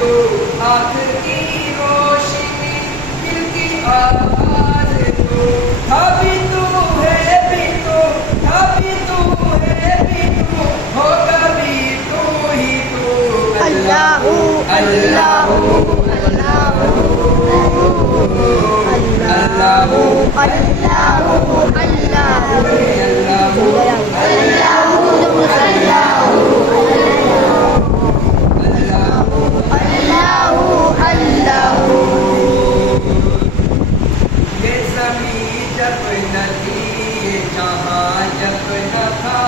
تو آنکھ کی روشنی دل کی آواز تو تھا بھی تو ہے بھی تو تھا بھی تو ہے بھی تو ہوگا بھی تو ہی تو اللہ اللہ اللہ جب نہ تھی یہ جہاں جب نہ تھا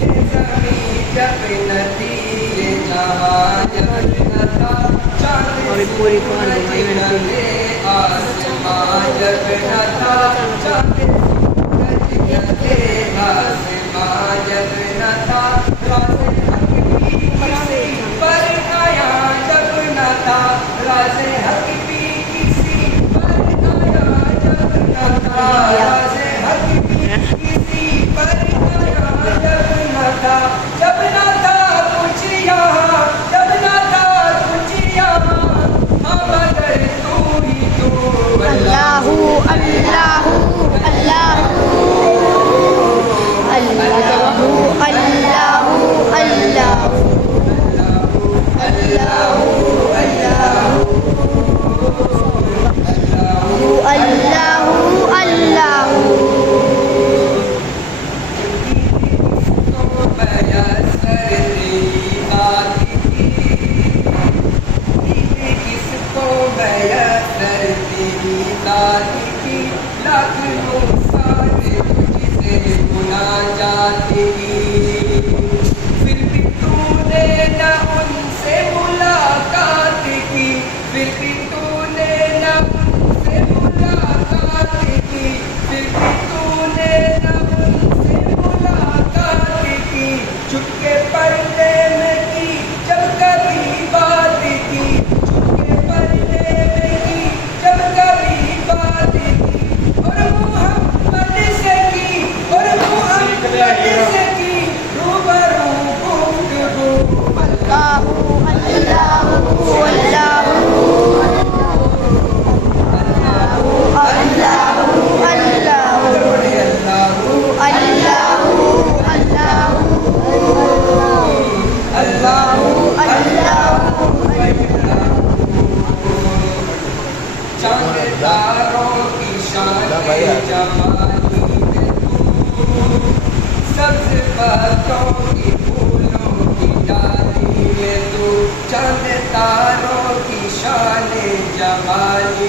یہ زمین جب نہ تھی یہ جہاں جب نہ تھا چاند سورج نہ آسمان جب نہ تھا چاند سورج نہ آسمان جب نہ تھا راز حق بھی کسی پر آیا جب نہ تھا راز حق بھی کسی پر آیا جب نہ تھا راز حق بھی کسی پر آیا جب نہ تھا جب نہ تھا کچھ یہاں جب نہ تھا کچھ یہاں ہاں مگر تو ہی تو اللہ اللہ اللہ پھر بھی تو نے نہ ان سے ملاقات کی پھر بھی تو نے نہ ان سے ملاقات کی پھر بھی تو نے نہ ان سے ملاقات کی چھپ کے پردے میں کی جب کبھی بات کی چھپ کے پردے میں کی جب کبھی بات کی اور محمد سے کی اور محمد سے کی روبرو گفتگو اللہ اللہ اللہ چاند تاروں کی شان جمالی ہے تو سبز پتوں کی پھولوں کی ڈالی ہے تو چاند تاروں کی شان جمالی